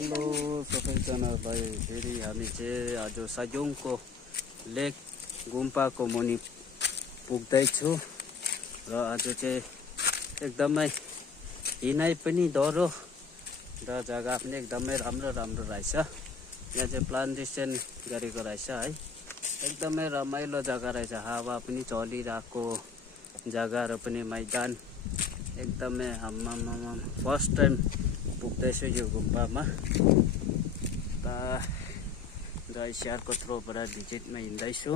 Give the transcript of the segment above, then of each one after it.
Hello सबैजनालाई फेरि हामी चाहिँ आज सायोङको लेक गुम्पाको मुनि पुग्दैछु र आज चाहिँ एकदमै हिँडाइ पनि डह्रो र जग्गा पनि एकदमै राम्रो रहेछ। यहाँ चाहिँ प्लान्टेसन गरेको रहेछ है, एकदमै रमाइलो जग्गा रहेछ। हावा पनि चलिरहेको जग्गा र पनि मैदान एकदमै आम्मामा फर्स्ट टाइम पुग्दैछु यो गुम्पामा। जयस्यारको थ्रोबाट भिजिटमा हिँड्दैछु।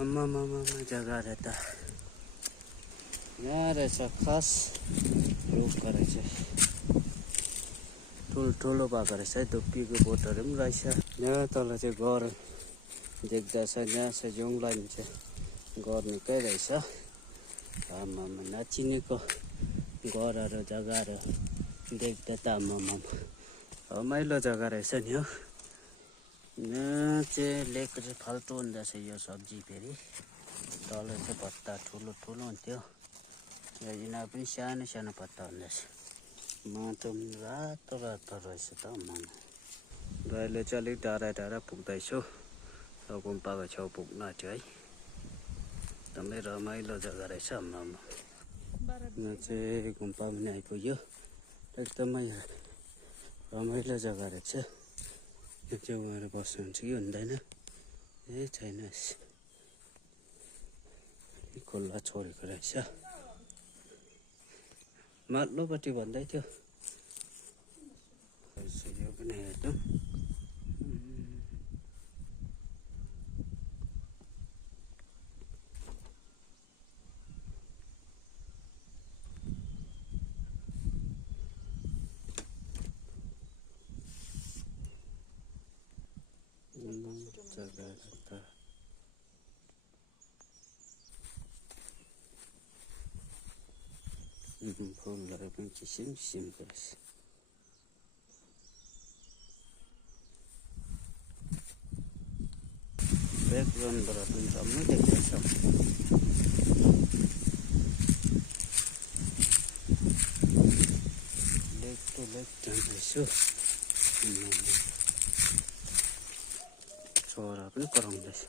आम्मामा जग्गा र त यहाँ रहेछ खास रुख रहेछ, ठुल्ठुलो भएको रहेछ है, धुप्पीको बोटहरू पनि रहेछ। यहाँ तल चाहिँ घर देख्दैछ, यहाँ सायोङ लाइन चाहिँ घर निकै रहेछ। आम्मामा नचिनेको घरहरू जग्गाहरू देख्दा त आम्मामा रमाइलो जग्गा रहेछ नि हो। यहाँ चाहिँ लेक चाहिँ फाल्टो हुँदैछ यो सब्जी, फेरि तल चाहिँ पत्ता ठुलो हुन्थ्यो, यिनीहरू पनि सानो पत्ता हुँदैछ। माटो पनि रातो रहेछ त आम्मामा। र अहिले चाहिँ अलिक टाढा पुग्दैछु र गुम्पाको छेउ पुग्नु आँट्यो है। एकदमै रमाइलो जग्गा रहेछ आम्मामा। यहाँ चाहिँ गुम्पा पनि आइपुग्यो, एकदमै रमाइलो जग्गा रहेछ। यो चाहिँ उहाँहरू बस्नुहुन्छ कि हुँदैन छैन, खुल्ला छोडेको रहेछ। माथिल्लोपट्टि भन्दै थियो, यो पनि हेर्नु। फुलहरू पनि किसिमको रहेछ। ब्याकग्राउन्डबाट पनि राम्रो देख्दैछ। लेक टु लेक जाँदैछु। छोरा पनि कराउँदैछ।